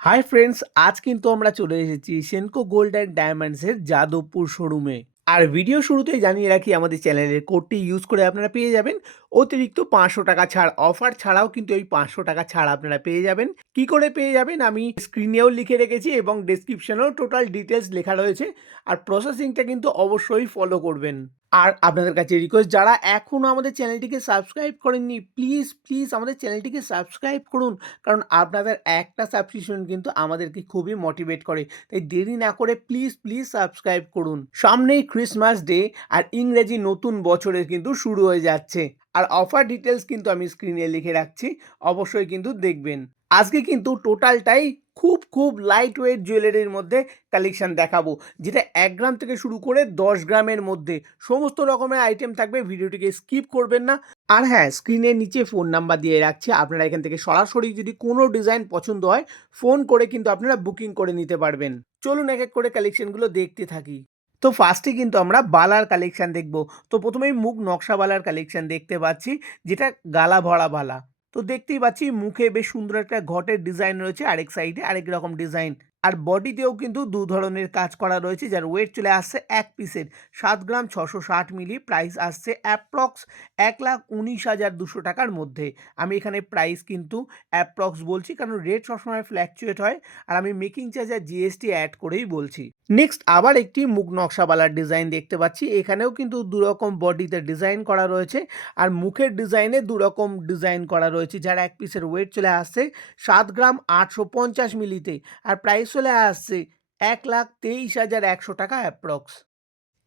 Hi friends, আজ কিন্তু আমরা চলে এসেছি সেনকো গোল্ড অ্যান্ড ডায়মন্ডসের যাদবপুর শোরুমে। আর ভিডিও শুরুতেই জানিয়ে রাখি, আমাদের চ্যানেলের কোডটি ইউজ করে আপনারা পেয়ে যাবেন অতিরিক্ত 500 টাকা ছাড়। অফার ছাড়াও কিন্তু এই 500 টাকা ছাড় আপনারা পেয়ে যাবেন। কি করে পেয়ে যাবেন আমি স্ক্রিনেও লিখে রেখেছি এবং ডেসক্রিপশনেও টোটাল ডিটেলস লেখা রয়েছে। আর প্রসেসিংটা কিন্তু অবশ্যই ফলো করবেন। আর আপনাদের কাছে রিকোয়েস্ট, যারা এখনও আমাদের চ্যানেলটিকে সাবস্ক্রাইব করেননি, প্লিজ প্লিজ আমাদের চ্যানেলটিকে সাবস্ক্রাইব করুন। কারণ আপনাদের একটা সাবস্ক্রিপশন কিন্তু আমাদেরকে খুবই মোটিভেট করে। তাই দেরি না করে প্লিজ প্লিজ সাবস্ক্রাইব করুন। সামনেই ক্রিসমাস ডে আর ইংরেজি নতুন বছরের কিন্তু শুরু হয়ে যাচ্ছে। আর অফার ডিটেলস কিন্তু আমি স্ক্রিনে লিখে রাখছি, অবশ্যই কিন্তু দেখবেন। আজকে কিন্তু টোটালটাই খুব খুব লাইট ওয়েট জুয়েলারির মধ্যে কালেকশন দেখাবো, যেটা 1 গ্রাম থেকে শুরু করে 10 গ্রামের মধ্যে সমস্ত রকমের আইটেম থাকবে। ভিডিওটিকে স্কিপ করবেন না। আর হ্যাঁ, স্ক্রিনের নিচে ফোন নাম্বার দিয়ে রাখছি, আপনারা এখান থেকে সরাসরি যদি কোনো ডিজাইন পছন্দ হয় ফোন করে কিন্তু আপনারা বুকিং করে নিতে পারবেন। চলুন এক এক করে কালেকশনগুলো দেখতে থাকি। তো ফার্স্টে কিন্তু আমরা বালার কালেকশন দেখব। তো প্রথমেই মুখ নকশা বালার কালেকশন দেখতে পাচ্ছি, যেটা গালা ভরা বালা। তো দেখতেই পাচ্ছি মুখে বেশ সুন্দর একটা ঘটের ডিজাইন রয়েছে, আরেক সাইডে আরেক রকম ডিজাইন। আর বডিতেও কিন্তু দু ধরনের কাজ করা রয়েছে, যার ওয়েট চলে আসছে এক পিসের 7 গ্রাম 660 মিলি। প্রাইস আসছে অ্যাপ্রক্স 1,19,200 টাকার মধ্যে। আমি এখানে প্রাইস কিন্তু অ্যাপ্রক্স বলছি, কারণ রেট সবসময় ফ্ল্যাকচুয়েট হয়। আর আমি মেকিং চার্জ আর জিএসটি অ্যাড করেই বলছি। নেক্সট আবার একটি মুখ নকশাওয়ালার ডিজাইন দেখতে পাচ্ছি। এখানেও কিন্তু দুরকম বডিতে ডিজাইন করা রয়েছে। আর মুখের ডিজাইনে দুরকম ডিজাইন করা রয়েছে, যার এক পিসের ওয়েট চলে আসছে 7 গ্রাম 850 মিলিতে। আর প্রাইস চলে আসছে 1,23,100 টাকা অ্যাপ্রক্স।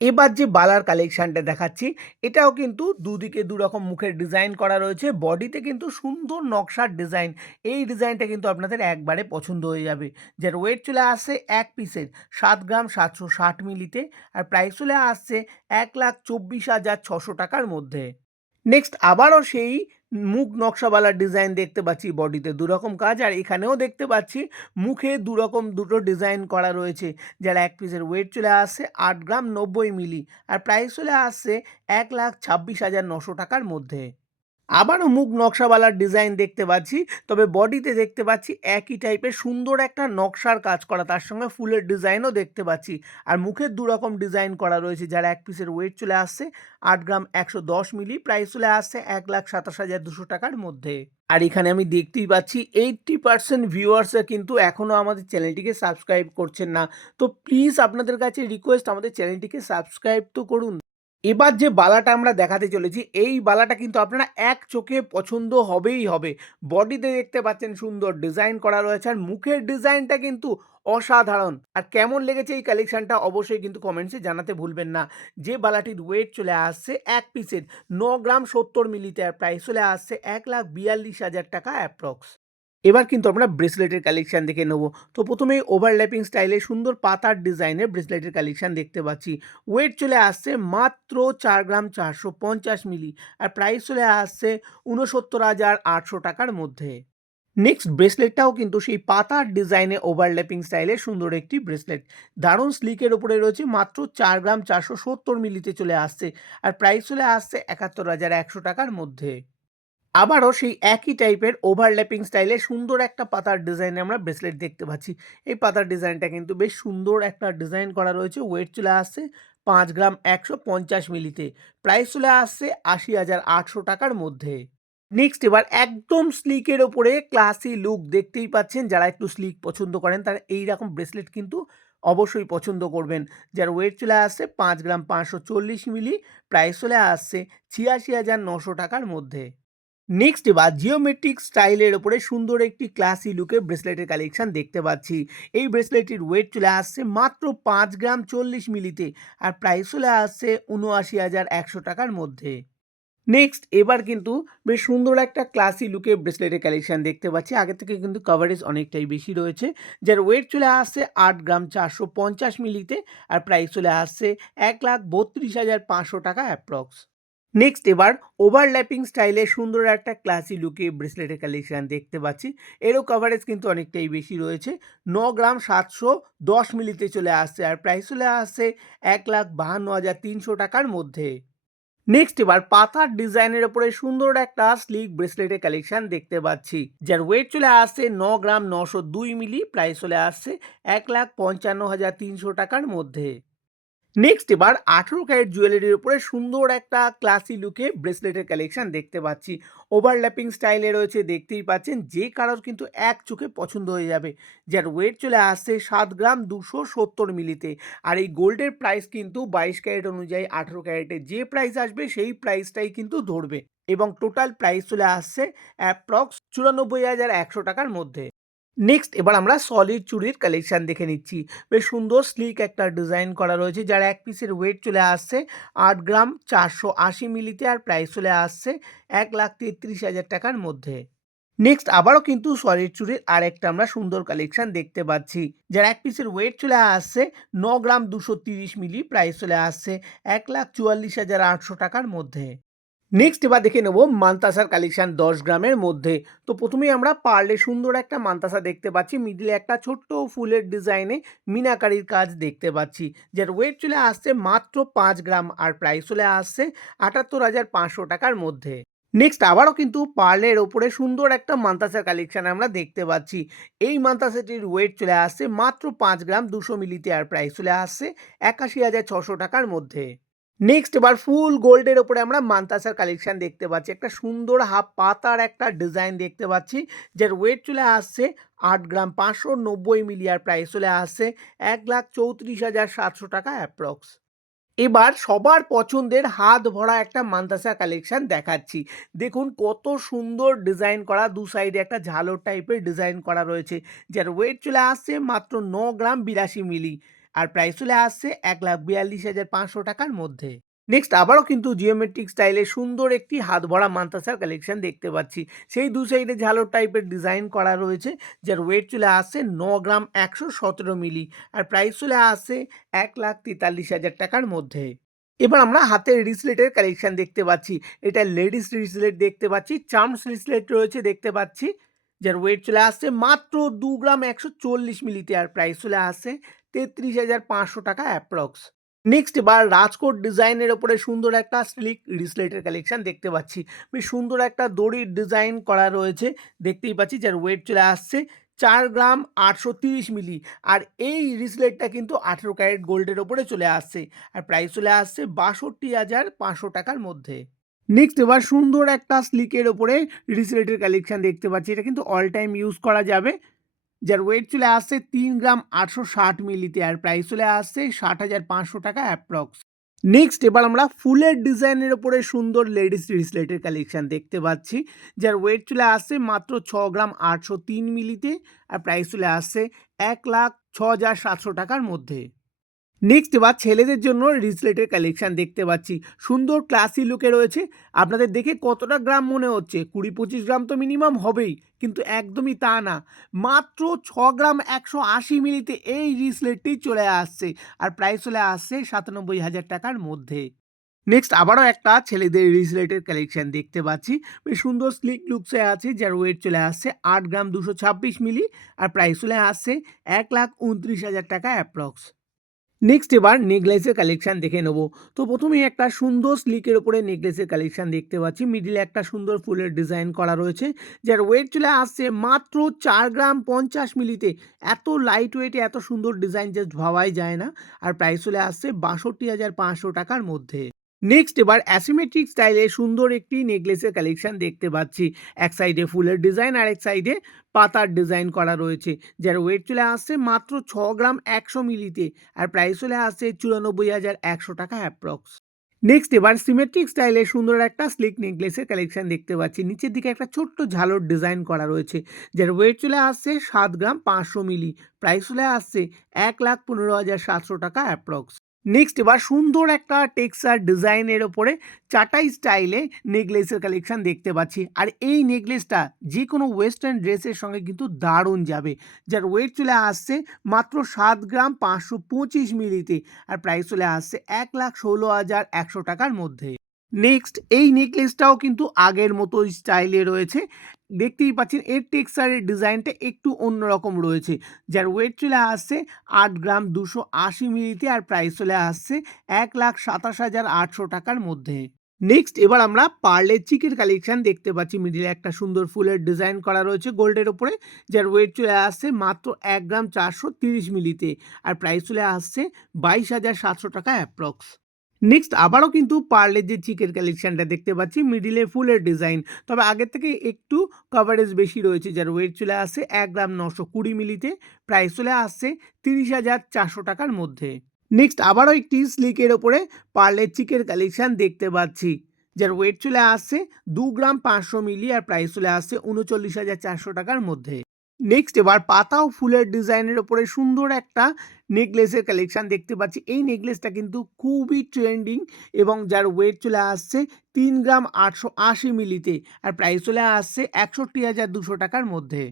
এবার যে বালার কালেকশনটা দেখাচ্ছি, এটাও কিন্তু দুদিকে দুরকম মুখের ডিজাইন করা রয়েছে। বডিতে কিন্তু সুন্দর নকশার ডিজাইন। এই ডিজাইনটা কিন্তু আপনাদের একবারে পছন্দ হয়ে যাবে। যার ওয়েট চলে আসছে এক পিসের 7 গ্রাম 760 মিলিতে। আর প্রাইস চলে আসছে 1,24,600 টাকার মধ্যে। নেক্সট আবারও সেই মুখ নকশাওয়ালা ডিজাইন দেখতে পাচ্ছি, বডিতে দুরকম কাজ। আর এখানেও দেখতে পাচ্ছি মুখে দুরকম দুটো ডিজাইন করা রয়েছে, যার এক পিসের ওয়েট চলে আসছে 8 গ্রাম 90 মিলি। আর প্রাইস চলে আসছে 1,26,900 টাকার মধ্যে। আবারও মুখ নকশাওয়ালার ডিজাইন দেখতে পাচ্ছি, তবে বডিতে দেখতে পাচ্ছি একই টাইপের সুন্দর একটা নকশার কাজ করা, তার সঙ্গে ফুলের ডিজাইনও দেখতে পাচ্ছি। আর মুখের দুরকম ডিজাইন করা রয়েছে, যার এক পিসের ওয়েট চলে আসছে 8 গ্রাম 110 মিলি। প্রাইস চলে আসছে 1,27,200 টাকার মধ্যে। আর এখানে আমি দেখতেই পাচ্ছি 80% ভিউয়ার্সরা কিন্তু এখনও আমাদের চ্যানেলটিকে সাবস্ক্রাইব করছেন না। তো প্লিজ আপনাদের কাছে রিকোয়েস্ট, আমাদের চ্যানেলটিকে সাবস্ক্রাইব তো করুন। এবার যে বালাটা আমরা দেখাতে চলেছি, এই বালাটা কিন্তু আপনারা এক চোখে পছন্দ হবেই হবে। বডিতে দেখতে পাচ্ছেন সুন্দর ডিজাইন করা রয়েছে, আর মুখের ডিজাইনটা কিন্তু অসাধারণ। আর কেমন লেগেছে এই কালেকশনটা অবশ্যই কিন্তু কমেন্টসে জানাতে ভুলবেন না। যে বালাটির ওয়েট চলে আসছে এক পিসের 9 গ্রাম 70 মিলিতে। আর প্রাইস চলে আসছে 1,42,000 টাকা অ্যাপ্রক্স। এবার কিন্তু আমরা ব্রেসলেটের কালেকশন দেখে নেব। তো প্রথমেই ওভারল্যাপিং স্টাইলে সুন্দর পাতার ডিজাইনের ব্রেসলেটের কালেকশন দেখতে পাচ্ছি। ওয়েট চলে আসছে মাত্র 4 গ্রাম 450 মিলি। আর প্রাইস চলে আসছে 69,800 টাকার মধ্যে। নেক্সট ব্রেসলেটটাও কিন্তু সেই পাতার ডিজাইনে ওভারল্যাপিং স্টাইলে সুন্দর একটি ব্রেসলেট। দারুণ স্লিকের ওপরে রয়েছে, মাত্র 4 গ্রাম 470 মিলিতে চলে আসছে। আর প্রাইস চলে আসছে 71,100 টাকার মধ্যে। আবারও সেই একই টাইপের ওভারল্যাপিং স্টাইলে সুন্দর একটা পাতার ডিজাইনে আমরা ব্রেসলেট দেখতে পাচ্ছি। এই পাতার ডিজাইনটা কিন্তু বেশ সুন্দর একটা ডিজাইন করা রয়েছে। ওয়েট চলে আসছে 5 গ্রাম 150 মিলিতে। প্রাইস চলে আসছে 80,800 টাকার মধ্যে। নেক্সট এবার একদম স্লিকের ওপরে ক্লাসি লুক দেখতেই পাচ্ছেন। যারা একটু স্লিক পছন্দ করেন তারা এইরকম ব্রেসলেট কিন্তু অবশ্যই পছন্দ করবেন। যার ওয়েট চলে আসছে 5 গ্রাম 540 মিলি। প্রাইস চলে আসছে 86,900 টাকার মধ্যে। নেক্সট এবার জিওমেট্রিক স্টাইলের ওপরে সুন্দর একটি ক্লাসি লুকে ব্রেসলেটের কালেকশন দেখতে পাচ্ছি। এই ব্রেসলেটটির ওয়েট চলে আসছে মাত্র 5 গ্রাম 40 মিলিতে। আর প্রাইস চলে আসছে 79,100 টাকার মধ্যে। নেক্সট এবার কিন্তু বেশ সুন্দর একটা ক্লাসি লুকে ব্রেসলেটের কালেকশন দেখতে পাচ্ছি। আগে থেকে কিন্তু কভারেজ অনেকটাই বেশি রয়েছে, যার ওয়েট চলে আসছে 8 গ্রাম 450 মিলিতে। আর প্রাইস চলে আসছে 1,32,500 টাকা অ্যাপ্রক্স। নেক্সট এবার ওভারল্যাপিং স্টাইলে সুন্দর একটা ক্লাসি লুকে ব্রেসলেটের কালেকশন দেখতে পাচ্ছি। এরও কভারেজ কিন্তু অনেকটাই বেশি রয়েছে, 9 গ্রাম 710 মিলিতে চলে আসছে। আর প্রাইস চলে আসছে 1,52,300 টাকার মধ্যে। নেক্সট এবার পাতার ডিজাইনের উপরে সুন্দর একটা স্লিক ব্রেসলেটের কালেকশন দেখতে পাচ্ছি, যার ওয়েট চলে আসছে 9 গ্রাম 902 মিলি, প্রাইস চলে আসছে 1,55,300 টাকার মধ্যে। নেক্সট এবার 18 ক্যারেট জুয়েলারির উপরে সুন্দর একটা ক্লাসি লুকে ব্রেসলেটের কালেকশন দেখতে পাচ্ছি। ওভারল্যাপিং স্টাইলে রয়েছে, দেখতেই পাচ্ছেন, যে কারোর কিন্তু এক চোখে পছন্দ হয়ে যাবে। যার ওয়েট চলে আসছে 7 গ্রাম 270 মিলিতে। আর এই গোল্ডের প্রাইস কিন্তু 22 ক্যারেট অনুযায়ী 18 ক্যারেটে যে প্রাইস আসবে সেই প্রাইসটাই কিন্তু ধরবে, এবং টোটাল প্রাইস চলে আসছে অ্যাপ্রক্স 94,100 টাকার মধ্যে। নেক্সট এবার আমরা সলিড চুড়ির কালেকশন দেখে নিচ্ছি। বেশ সুন্দর স্লিক একটা ডিজাইন করা রয়েছে, যার এক পিসের ওয়েট চলে আসছে 8 গ্রাম 480 মিলিতে, আর প্রাইস চলে আসছে 1,33,000 টাকার মধ্যে। নেক্সট আবারও কিন্তু সলিড চুড়ির আর একটা আমরা সুন্দর কালেকশন দেখতে পাচ্ছি, যার এক পিসের ওয়েট চলে আসছে 9 গ্রাম 230 মিলি, প্রাইস চলে আসছে 1,44,800 টাকার মধ্যে। নেক্সট এবার দেখে নেব মান্তাসার কালেকশন 10 গ্রামের মধ্যে। তো প্রথমেই আমরা পার্লে সুন্দর একটা মান্তাসা দেখতে পাচ্ছি, মিডিলে একটা ছোট্ট ফুলের ডিজাইনে মিনাকারির কাজ দেখতে পাচ্ছি, যার ওয়েট চলে আসছে মাত্র 5 গ্রাম, আর প্রাইস চলে আসছে 78,500 টাকার মধ্যে। নেক্সট আবারও কিন্তু পার্লের ওপরে সুন্দর একটা মান্তাসার কালেকশন আমরা দেখতে পাচ্ছি। এই মান্তাসাটির ওয়েট চলে আসছে মাত্র 5 গ্রাম 200 মিলিতে, আর প্রাইস চলে আসছে 81,600 টাকার মধ্যে। নেক্সট এবার ফুল গোল্ডের ওপরে আমরা মান্তাসার কালেকশন দেখতে পাচ্ছি, একটা সুন্দর হাফ পাতার একটা ডিজাইন দেখতে পাচ্ছি, যার ওয়েট চলে আসছে 8 গ্রাম 590 মিলি, আর প্রাইস চলে আসছে 1,34,700 টাকা অ্যাপ্রক্স। এবার সবার পছন্দের হাত ভরা একটা মান্তাসা কালেকশন দেখাচ্ছি। দেখুন কত সুন্দর ডিজাইন করা, দু সাইডে একটা ঝালর টাইপের ডিজাইন করা রয়েছে, যার ওয়েট চলে আসছে মাত্র 9 গ্রাম 82 মিলি, আর প্রাইস চলে আসছে 1,42,500 টাকার মধ্যে। নেক্সট আবারও কিন্তু জিওমেট্রিক স্টাইলে সুন্দর একটি হাত ভরা মান্তাসার কালেকশন দেখতে পাচ্ছি। সেই দু সাইডে ঝালর টাইপের ডিজাইন করা রয়েছে, যার ওয়েট চলে আসছে 9 গ্রাম 117 মিলি, আর প্রাইস চলে আসছে 1,43,000 টাকার মধ্যে। এবার আমরা হাতের রিসলেটের কালেকশন দেখতে পাচ্ছি। এটা লেডিস রিসলেট দেখতে পাচ্ছি, চার্মস রিসলেট রয়েছে দেখতে পাচ্ছি, যার ওয়েট চলে আসছে মাত্র 2 গ্রাম 140 মিলিতে, আর প্রাইস চলে আসছে 33,500 টাকা অ্যাপ্রক্স। নেক্সট এবার রাজকোট ডিজাইনের ওপরে সুন্দর একটা স্লিক রিসলেটের কালেকশন দেখতে পাচ্ছি। বেশ সুন্দর একটা দড়ির ডিজাইন করা রয়েছে, দেখতেই পাচ্ছি, যার ওয়েট চলে আসছে 4 গ্রাম 830 মিলি, আর এই রিসলেটটা কিন্তু 18 ক্যারেট গোল্ডের ওপরে চলে আসছে, আর প্রাইস চলে আসছে 62,500 টাকার মধ্যে। নেক্সট এবার সুন্দর একটা স্লিকের ওপরে রিসলেটের কালেকশন দেখতে পাচ্ছি, এটা কিন্তু অল টাইম ইউজ করা যাবে, যার ওয়েট চলে আসছে 3 গ্রাম 860 মিলিতে, আর প্রাইস চলে আসছে 60,500 টাকা অ্যাপ্রক্স। নেক্সট এবার আমরা ফুলের ডিজাইনের ওপরে সুন্দর লেডিস রিসলেটের কালেকশন দেখতে পাচ্ছি, যার ওয়েট চলে আসছে মাত্র 6 গ্রাম 803 মিলিতে, আর প্রাইস চলে আসছে 1,06,700 টাকার মধ্যে। নেক্সট এবার ছেলেদের জন্য রিসলেটের কালেকশন দেখতে পাচ্ছি, সুন্দর ক্লাসি লুকে রয়েছে। আপনাদের দেখে কতটা গ্রাম মনে হচ্ছে? 20-25 গ্রাম তো মিনিমাম হবেই, কিন্তু একদমই তা না। মাত্র 6 গ্রাম 180 মিলিতে এই রিসলেটটি চলে আসছে, আর প্রাইস চলে আসছে 97,000 টাকার মধ্যে। নেক্সট আবারও একটা ছেলেদের রিসলেটের কালেকশন দেখতে পাচ্ছি, বেশ সুন্দর স্লিক লুকসে আছে, যার ওয়েট চলে আসছে 8 গ্রাম 226 মিলি, আর প্রাইস চলে আসছে 1,29,000 টাকা অ্যাপ্রক্স। নেক্সট এবার নেকলেসের কালেকশন দেখে নেব। তো প্রথমেই একটা সুন্দর স্লিকের উপরে নেকলেসের কালেকশন দেখতে পাচ্ছি, মিডিলে একটা সুন্দর ফুলের ডিজাইন করা রয়েছে, যার ওয়েট চলে আসছে মাত্র 4 গ্রাম 50 মিলিতে। এত লাইট ওয়েটে এত সুন্দর ডিজাইন জাস্ট ভাবাই যায় না, আর প্রাইস চলে আসছে 62,500 টাকার মধ্যে। নেক্সট এবার অ্যাসিমেট্রিক স্টাইলে সুন্দর একটি নেকলেসের কালেকশন দেখতে পাচ্ছি, এক সাইডে ফুলের ডিজাইন আর এক সাইডে পাতার ডিজাইন করা রয়েছে, যার ওয়েট চলে আসছে মাত্র 6 গ্রাম 100 মিলিতে, আর প্রাইস চলে আসছে 94,100 টাকা অ্যাপ্রক্স। নেক্সট এবার সিমেট্রিক স্টাইলে সুন্দর একটা স্লিক নেকলেসের কালেকশন দেখতে পাচ্ছি, নিচের দিকে একটা ছোট্ট ঝালর ডিজাইন করা রয়েছে, যার ওয়েট চলে আসছে 7 গ্রাম 500 মিলি, প্রাইস চলে আসছে 1,15,700 টাকা অ্যাপ্রক্স। নেক্সট এবার সুন্দর একটা টেক্সচার ডিজাইনের ওপরে চাটাই স্টাইলে নেকলেসের কালেকশন দেখতে পাচ্ছি, আর এই নেকলেসটা যে কোনো ওয়েস্টার্ন ড্রেসের সঙ্গে কিন্তু দারুণ যাবে, যার ওয়েট চলে আসছে মাত্র 7 গ্রাম 525 মিলিতে, আর প্রাইস চলে আসছে 1,16,100 টাকার মধ্যে। নেক্সট এই নেকলেসটাও কিন্তু আগের মতো স্টাইলে রয়েছে, দেখতেই পাচ্ছেন এর টেক্সচারের ডিজাইনটা একটু অন্যরকম রয়েছে, যার ওয়েট চলে আসছে 8 গ্রাম 280 মিলিতে, আর প্রাইস চলে আসছে 1,27,800 টাকার মধ্যে। নেক্সট এবার আমরা পার্লের চিকের কালেকশন দেখতে পাচ্ছি। মিডিলে একটা সুন্দর ফুলের ডিজাইন করা রয়েছে গোল্ডের উপরে, যার ওয়েট চলে আসছে মাত্র 1 গ্রাম 430 মিলিতে, আর প্রাইস চলে আসছে 22,700 টাকা অ্যাপ্রক্স। নেক্সট আবারও কিন্তু পার্লের যে চিকের কালেকশনটা দেখতে পাচ্ছি, মিডিলে ফুলের ডিজাইন, তবে আগের থেকে একটু কভারেজ বেশি রয়েছে, যার ওয়েট চলে আসছে 1 গ্রাম 920 মিলিতে, প্রাইস চলে আসছে 30,400 টাকার মধ্যে। নেক্সট আবারও একটি স্লিকের ওপরে পার্লের চিকের কালেকশন দেখতে পাচ্ছি, যার ওয়েট চলে আসছে 2 গ্রাম 500 মিলি, আর প্রাইস চলে আসছে 39,400 টাকার মধ্যে। নেক্সট এবার পাতা ও ফুলের ডিজাইনের ওপরে সুন্দর একটা নেকলেসের কালেকশন দেখতে পাচ্ছি। এই নেকলেসটা কিন্তু খুবই ট্রেন্ডিং এবং যার ওয়েট চলে আসছে 3 গ্রাম 880 মিলিতে, আর প্রাইস চলে আসছে 61,200 টাকার মধ্যে।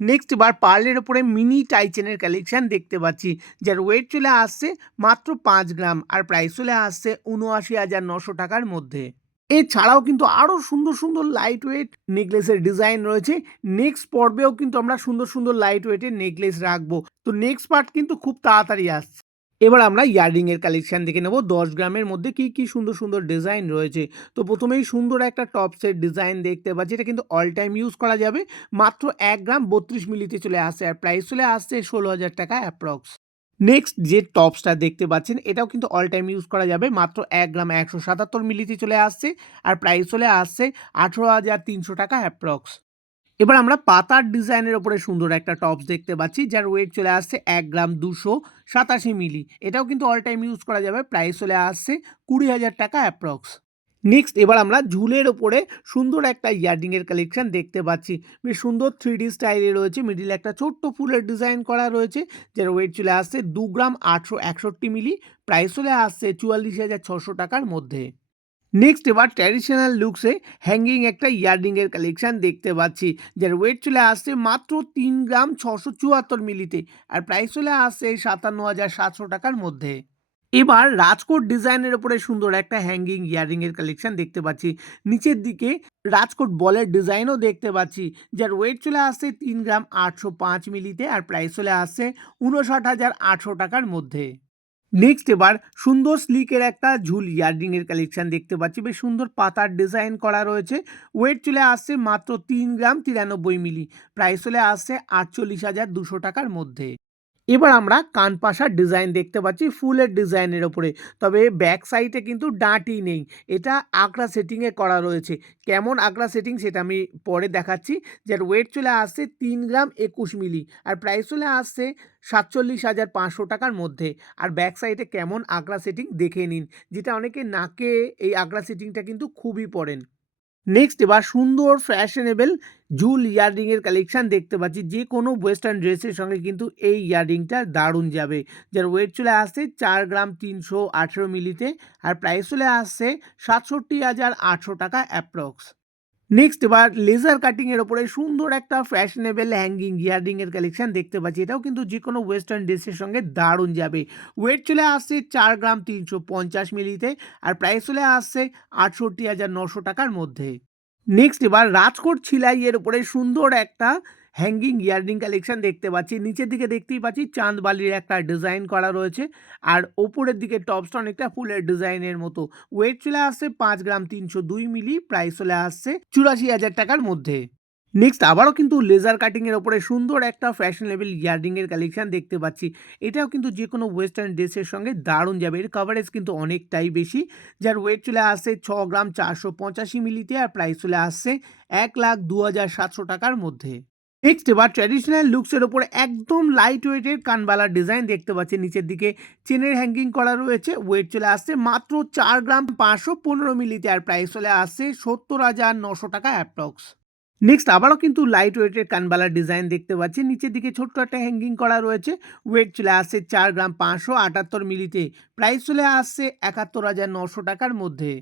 নেক্সট এবার পার্লের ওপরে মিনি টাইচেনের কালেকশন দেখতে পাচ্ছি, যার ওয়েট চলে আসছে মাত্র 5 গ্রাম, আর প্রাইস চলে আসছে 79,900 টাকার মধ্যে। এছাড়াও কিন্তু আরও সুন্দর সুন্দর লাইট ওয়েট নেকলেসের ডিজাইন রয়েছে। নেক্সট পর্বেও কিন্তু আমরা সুন্দর সুন্দর লাইট ওয়েটের নেকলেস রাখবো। তো নেক্সট পার্ট কিন্তু খুব তাড়াতাড়ি আসছে। এবার আমরা ইয়াররিং এর কালেকশন দেখে নেব 10 গ্রামের মধ্যে কি কি সুন্দর সুন্দর ডিজাইন রয়েছে। তো প্রথমেই সুন্দর একটা টপসের ডিজাইন দেখতে পাচ্ছি, এটা কিন্তু অল টাইম ইউজ করা যাবে। মাত্র 1 গ্রাম 32 মিলিতে চলে আসছে, আর প্রাইস চলে আসছে 16,000 টাকা অ্যাপ্রক্স। নেক্সট যে টপসটা দেখতে পাচ্ছেন, এটাও কিন্তু অল টাইম ইউজ করা যাবে। মাত্র 1 গ্রাম 177 মিলিতে চলে আসছে, আর প্রাইস চলে আসছে 18,300 টাকা অ্যাপ্রক্স। এবার আমরা পাতার ডিজাইনের উপরে সুন্দর একটা টপস দেখতে পাচ্ছি, যার ওয়েট চলে আসছে 1 গ্রাম 287 মিলি। এটাও কিন্তু অল টাইম ইউজ করা যাবে। প্রাইস চলে আসছে 20,000 টাকা অ্যাপ্রক্স। নেক্সট এবার আমরা ঝুলের ওপরে সুন্দর একটা ইয়াররিং এর কালেকশন দেখতে পাচ্ছি। বেশ সুন্দর 3D স্টাইলে রয়েছে। মিডিলে একটা ছোট্ট ফুলের ডিজাইন করা রয়েছে, যার ওয়েট চলে আসছে 2 গ্রাম 861 মিলি। প্রাইস চলে আসছে 44,600 টাকার মধ্যে। নেক্সট এবার ট্র্যাডিশনাল লুকসে হ্যাঙ্গিং একটা ইয়াররিং এর কালেকশন দেখতে পাচ্ছি, যার ওয়েট চলে আসছে মাত্র 3 গ্রাম 674 মিলিতে, আর প্রাইস চলে আসছে 57,700 টাকার মধ্যে। এবার রাজকোট ডিজাইনের উপরে সুন্দর একটা হ্যাঙ্গিং ইয়াররিং এর কালেকশন দেখতে পাচ্ছি। নিচের দিকে রাজকোট বলের ডিজাইনও দেখতে পাচ্ছি, যার ওয়েট চলে আসছে 3 গ্রাম 805 মিলিতে, আর প্রাইস চলে আসছে 59,800 টাকার মধ্যে। নেক্সট এবার সুন্দর স্লিকের একটা ঝুল ইয়াররিং এর কালেকশন দেখতে পাচ্ছি। বেশ সুন্দর পাতার ডিজাইন করা রয়েছে। ওয়েট চলে আসছে মাত্র 3 গ্রাম 93 মিলি। প্রাইস চলে আসছে 48,200 টাকার মধ্যে। এবার আমরা কানপাশার ডিজাইন দেখতে পাচ্ছি ফুলের ডিজাইনের ওপরে, তবে ব্যাক সাইডে কিন্তু ডাঁটি নেই। এটা আঁকড়া সেটিংয়ে করা রয়েছে। কেমন আঁকড়া সেটিং সেটা আমি পরে দেখাচ্ছি। যার ওয়েট চলে আসছে 3 গ্রাম 21 মিলি, আর প্রাইস চলে আসছে 47,500 টাকার মধ্যে। আর ব্যাক সাইডে কেমন আঁকড়া সেটিং দেখে নিন, যেটা অনেকে নাকে এই আঁকড়া সেটিংটা কিন্তু খুবই পড়েন। নেক্সট এবার সুন্দর ফ্যাশনেবল ঝুল ইয়াররিং এর কালেকশন দেখতে পাচ্ছি। যে কোনো ওয়েস্টার্ন ড্রেসের সঙ্গে কিন্তু এই ইয়াররিংটা দারুণ যাবে। যার ওয়েট চলে আসছে 4 গ্রাম 318 মিলিতে, আর প্রাইস চলে আসছে 67,800 টাকা অ্যাপ্রক্স। নেক্সট এবার লেজার কাটিং এর ওপরে সুন্দর একটা ফ্যাশনেবল হ্যাঙ্গিং ইয়াররিং এর কালেকশন দেখতে পাচ্ছি। এটাও কিন্তু যে কোনো ওয়েস্টার্ন ড্রেসের সঙ্গে দারুণ যাবে। ওয়েট চলে আসছে 4 গ্রাম 350 মিলিতে, আর প্রাইস চলে আসছে 68,900 টাকার মধ্যে। নেক্সট এবার রাজকোট ছিলাইয়ের উপরে সুন্দর একটা হ্যাঙ্গিং ইয়াররিং কালেকশন দেখতে পাচ্ছি। নিচের দিকে দেখতেই পাচ্ছি চাঁদ বালির একটা ডিজাইন করা রয়েছে, আর ওপরের দিকে টপসটা অনেকটা ফুলের ডিজাইনের মতো। ওয়েট চলে আসছে 5 গ্রাম 302 মিলি। প্রাইস চলে আসছে 84,000 টাকার মধ্যে। নেক্সট আবারও কিন্তু লেজার কাটিং এর উপরে সুন্দর একটা ফ্যাশনেবল ইয়াররিং এর কালেকশন দেখতে পাচ্ছি। এটাও কিন্তু যে কোনো ওয়েস্টার্ন ড্রেসের সঙ্গে দারুণ যাবে। এর কভারেজ কিন্তু অনেকটাই বেশি, যার ওয়েট চলে আসছে 6 গ্রাম 485 মিলিতে, আর প্রাইস চলে আসছে 1,02,700 টাকার মধ্যে। নেক্সট এবার ট্র্যাডিশনাল লুকসের ওপরে একদম লাইট ওয়েটের কানবালার ডিজাইন দেখতে পাচ্ছি। নিচের দিকে চেনের হ্যাঙ্গিং করা রয়েছে। ওয়েট চলে আসছে মাত্র 4 গ্রাম 515 মিলিতে, আর প্রাইস চলে আসছে 70,900 টাকা অ্যাপ্রক্স। নেক্সট আবারও কিন্তু লাইট ওয়েটের কানবালার ডিজাইন দেখতে পাচ্ছি। নিচের দিকে ছোট্ট একটা হ্যাঙ্গিং করা রয়েছে। ওয়েট চলে আসছে 4 গ্রাম 578 মিলিতে, প্রাইস চলে আসছে 71,900 টাকার মধ্যে।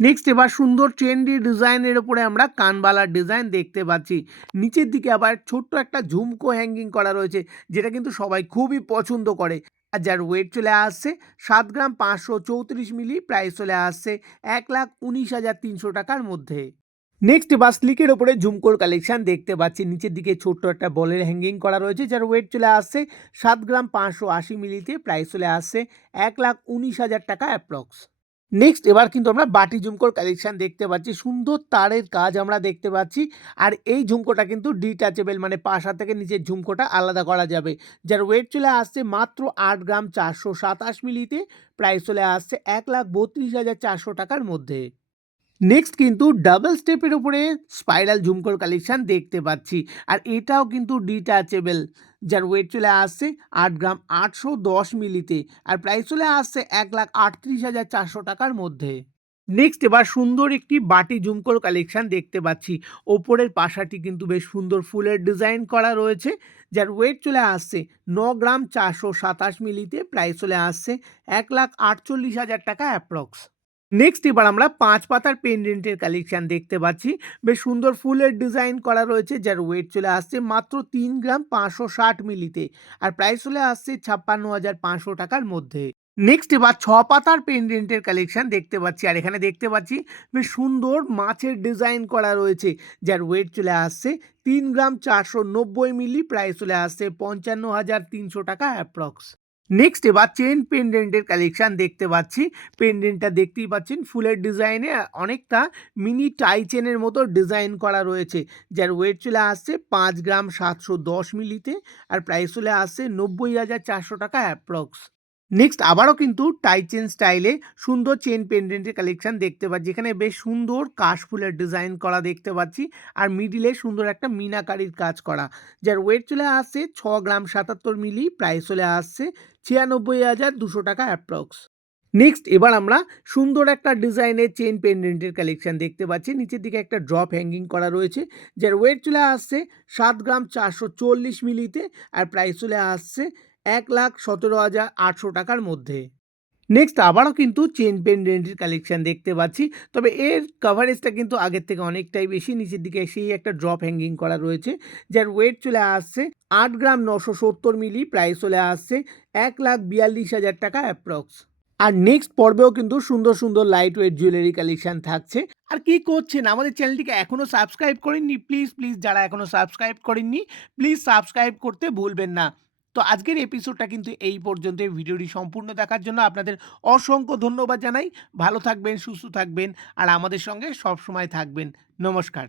নেক্সট এবার সুন্দর ট্রেন্ডি ডিজাইনের উপরে আমরা কানবালার ডিজাইন দেখতে পাচ্ছি। নিচের দিকে আবার ছোট্ট একটা ঝুমকো হ্যাঙ্গিং করা রয়েছে, যেটা কিন্তু সবাই খুবই পছন্দ করে। আর যার ওয়েট চলে আসছে 7 গ্রাম 534 মিলি। প্রাইস চলে আসছে 1,19,300 টাকার মধ্যে। নেক্সট এবার স্লিকের ওপরে ঝুমকোর কালেকশন দেখতে পাচ্ছি। নিচের দিকে ছোট্ট একটা বলের হ্যাঙ্গিং করা রয়েছে, যার ওয়েট চলে আসছে 7 গ্রাম 580 মিলিতে। প্রাইস চলে আসছে 1,19,000 টাকা অ্যাপ্রক্স। নেক্সট এবার কিন্তু আমরা বাটি ঝুমকোর কালেকশন দেখতে পাচ্ছি। সুন্দর তারের কাজ আমরা দেখতে পাচ্ছি। আর এই ঝুমকোটা কিন্তু ডিটাচেবল, মানে পাশা থেকে নিচের ঝুমকোটা আলাদা করা যাবে। যার ওয়েট চলে আসছে মাত্র ৮ গ্রাম ৪২৭ মিলিতে। প্রাইস চলে আসছে ১,৩২,৪০০ টাকার মধ্যে। নেক্সট কিন্তু ডাবল স্টেপের উপরে স্পাইরাল ঝুমকোর কালেকশন দেখতে পাচ্ছি। আর এটাও কিন্তু ডিটাচেবল, যার ওয়েট চলে আসছে ৮ গ্রাম ৮১০ মিলিতে। আর প্রাইস চলে আসছে ১,৩৮,৪০০ টাকার মধ্যে। নেক্সট এবার সুন্দর একটি বাটি ঝুমকোর কালেকশন দেখতে পাচ্ছি। ওপরের পাশাটি কিন্তু বেশ সুন্দর ফুলের ডিজাইন করা রয়েছে, যার ওয়েট চলে আসছে ৯ গ্রাম ৪২৭ মিলিতে। প্রাইস চলে আসছে ১,৪৮,০০০ টাকা অ্যাপ্রক্স। নেক্সট এবার আমরা ৫ পাতার পেনডেন্টের কালেকশন দেখতে পাচ্ছি। বেশ সুন্দর ফুলের ডিজাইন করা রয়েছে, যার ওয়েট চলে আসছে মাত্র ৩ গ্রাম ৫৬০ মিলিতে। আর প্রাইস চলে আসছে ৫৬,৫০০ টাকার মধ্যে। নেক্সট এবার ৬ পাতার পেনডেন্টের কালেকশন দেখতে পাচ্ছি। আর এখানে দেখতে পাচ্ছি বেশ সুন্দর মাছের ডিজাইন করা রয়েছে, যার ওয়েট চলে আসছে ৩ গ্রাম ৪৯০ মিলি। প্রাইস চলে আসছে ৫৫,৩০০ টাকা অ্যাপ্রক্স। নেক্সট এবার চেন পেনডেন্টের কালেকশন দেখতে পাচ্ছি। পেনডেন্টটা দেখতেই পাচ্ছেন ফুলের ডিজাইনে অনেকটা মিনি টাই চেনের মতো ডিজাইন করা রয়েছে, যার ওয়েট চলে আসছে ৫ গ্রাম ৭১০ মিলিতে। আর প্রাইস চলে আসছে ৯০,৪০০ টাকা অ্যাপ্রক্স। নেক্সট আবারও কিন্তু টাই চেন স্টাইলে সুন্দর চেন পেনডেন্টের কালেকশন দেখতে পাচ্ছি। এখানে বেশ সুন্দর কাশফুলের ডিজাইন করা দেখতে পাচ্ছি। আর মিডিলে সুন্দর একটা মিনাকারির কাজ করা, যার ওয়েট চলে আসছে ৬ গ্রাম ৭৭ মিলি। প্রাইস চলে আসছে ৯৬,২০০ টাকা অ্যাপ্রক্স। নেক্সট এবার আমরা সুন্দর একটা ডিজাইনের চেন পেনডেন্টের কালেকশন দেখতে পাচ্ছি। নিচের দিকে একটা ড্রপ হ্যাঙ্গিং করা রয়েছে, যার ওয়েট চলে আসছে ৭ গ্রাম ৪৪০ মিলিতে। আর প্রাইস চলে আসছে ১,১৭,৮০০ টাকার মধ্যে। নেক্সট আবারও কিন্তু চেন পেনডেন্টের কালেকশন দেখতে পাচ্ছি। তবে এর কভারেজটা কিন্তু আগের থেকে অনেকটাই বেশি। নিচের দিকে সেই একটা ড্রপ হ্যাঙ্গিং করা রয়েছে, যার ওয়েট চলে আসছে ৮ গ্রাম ৯৭০ মিলি। প্রাইস চলে আসছে ১,৪২,০০০ টাকা অ্যাপ্রক্স। আর নেক্সট পর্বেও কিন্তু সুন্দর সুন্দর লাইট ওয়েট জুয়েলারি কালেকশন থাকছে। আর কি করছেন, আমাদের চ্যানেলটিকে এখনো সাবস্ক্রাইব করেননি? প্লিজ যারা এখনো সাবস্ক্রাইব করেননি, প্লিজ সাবস্ক্রাইব করতে ভুলবেন না। তো আজকের এপিসোডটা কিন্তু এই পর্যন্তই। ভিডিওটি সম্পূর্ণ দেখার জন্য আপনাদের অসংখ্য ধন্যবাদ জানাই। ভালো থাকবেন, সুস্থ থাকবেন আর আমাদের সঙ্গে সবসময় থাকবেন। নমস্কার।